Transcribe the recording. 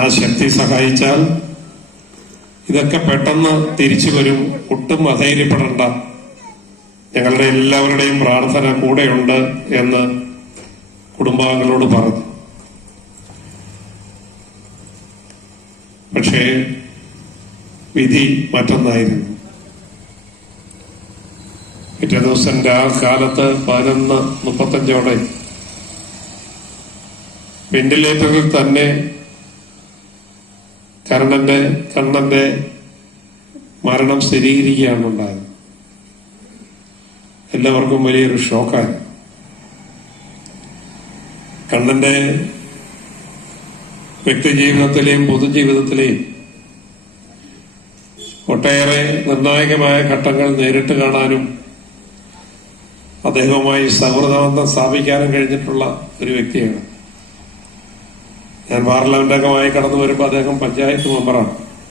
ആ ശക്തി സഹായിച്ചാൽ ഇതൊക്കെ പെട്ടെന്ന് തിരിച്ചു വരും. ഒട്ടും അധൈര്യപ്പെടേണ്ട, ഞങ്ങളുടെ എല്ലാവരുടെയും പ്രാർത്ഥന കൂടെയുണ്ട് എന്ന് കുടുംബാംഗങ്ങളോട് പറഞ്ഞു. പക്ഷേ വിധി മറ്റൊന്നായിരുന്നു. പിറ്റേ ദിവസം കാലത്ത് 11:35 വെന്റിലേറ്ററിൽ തന്നെ കണ്ണന്റെ മരണം സ്ഥിരീകരിക്കുകയാണ് ഉണ്ടായത്. എല്ലാവർക്കും വലിയൊരു ഷോക്കായി. കണ്ണന്റെ വ്യക്തിജീവിതത്തിലെയും പൊതുജീവിതത്തിലെയും ഒട്ടേറെ നിർണായകമായ ഘട്ടങ്ങൾ നേരിട്ട് കാണാനും അദ്ദേഹവുമായി സൗഹൃദബന്ധം സ്ഥാപിക്കാനും കഴിഞ്ഞിട്ടുള്ള ഒരു വ്യക്തിയാണ്. ഞാൻ പാർലമെന്റ് അംഗമായി കടന്നു വരുമ്പോൾ അദ്ദേഹം പഞ്ചായത്ത് മെമ്പറാണ്.